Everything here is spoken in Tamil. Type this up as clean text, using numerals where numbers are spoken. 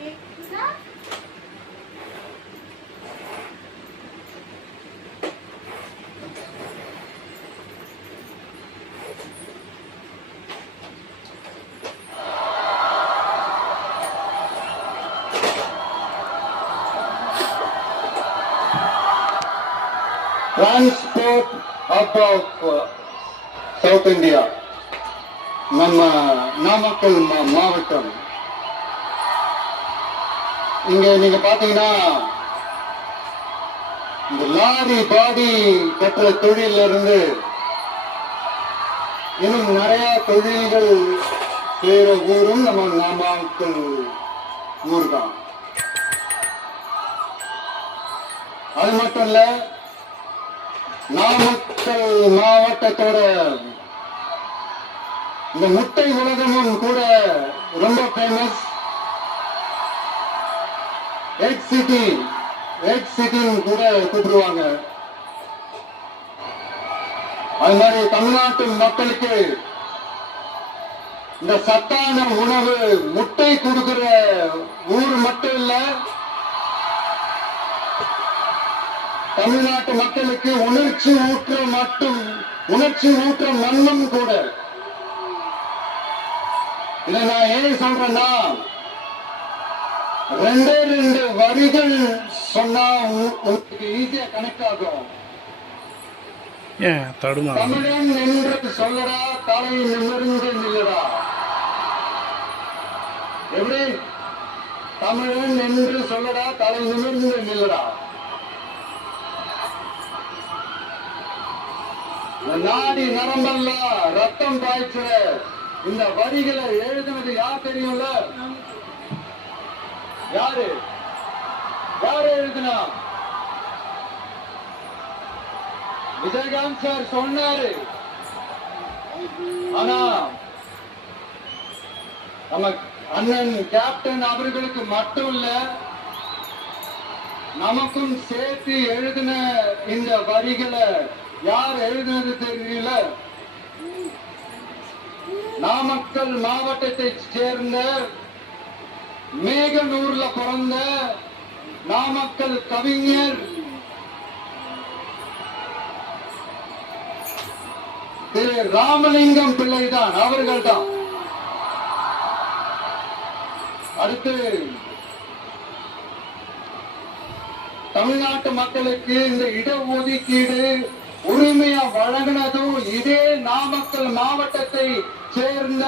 Transport Hub of South India, நம்ம நாமக்கல் மாவட்டம். இங்க நீங்க பாத்தீங்கன்னா இந்த லாரி பாடி கட்டுற தொழில இருந்து இன்னும் நிறைய தொழில்கள் செய்யற ஊரும் நம்ம நாமக்கல் ஊர் தான். அது மட்டும் இல்ல, நாமக்கல் மாவட்டத்தோட இந்த முட்டை உலகமும் கூட ரொம்ப ஃபேமஸ். எக் சிட்டின்னு கூட கூப்பிடுவாங்க. அது மாதிரி தமிழ்நாட்டு மக்களுக்கு இந்த சத்தான உணவு முட்டை கொடுக்கிற ஊர் மட்டும் இல்ல, தமிழ்நாட்டு மக்களுக்கு உணர்ச்சி ஊற்ற மண்ணும் கூட. இதை நான் ஏன் சொல்றேன்னா, ரெண்டு வரிகள் சொன்னா உங்களுக்கு ஈஸியா கனெக்ட் ஆகும். தமிழன் என்று சொல்லடா, தலை நிமிர்ந்து நில்லடா. எப்படி? தமிழன் என்று சொல்லடா, தலை நிமிர்ந்து நில்லடா. நாடி நரம்பெல்லாம் ரத்தம் பாய்ச்சுற இந்த வரிகளை எழுதுனது யார் தெரியும்ல? யாரு எழுதுனா? விஜயகாந்த் சார் சொன்னாரு. ஆனா நம்ம அண்ணன் கேப்டன் அவர்களுக்கு மட்டும் இல்ல, நமக்கும் சேர்த்து எழுதின இந்த வரிகளை யார் எழுதினது தெரியல? நாமக்கல் மாவட்டத்தை சேர்ந்த மேகனூர்ல பிறந்த நாமக்கல் கவிஞர் திரு ராமலிங்கம் பிள்ளைதான், அவர்கள் தான். அடுத்து தமிழ்நாட்டு மக்களுக்கு இந்த இடஒதுக்கீடு உரிமையா வழங்கினதும் இதே நாமக்கல் மாவட்டத்தை சேர்ந்த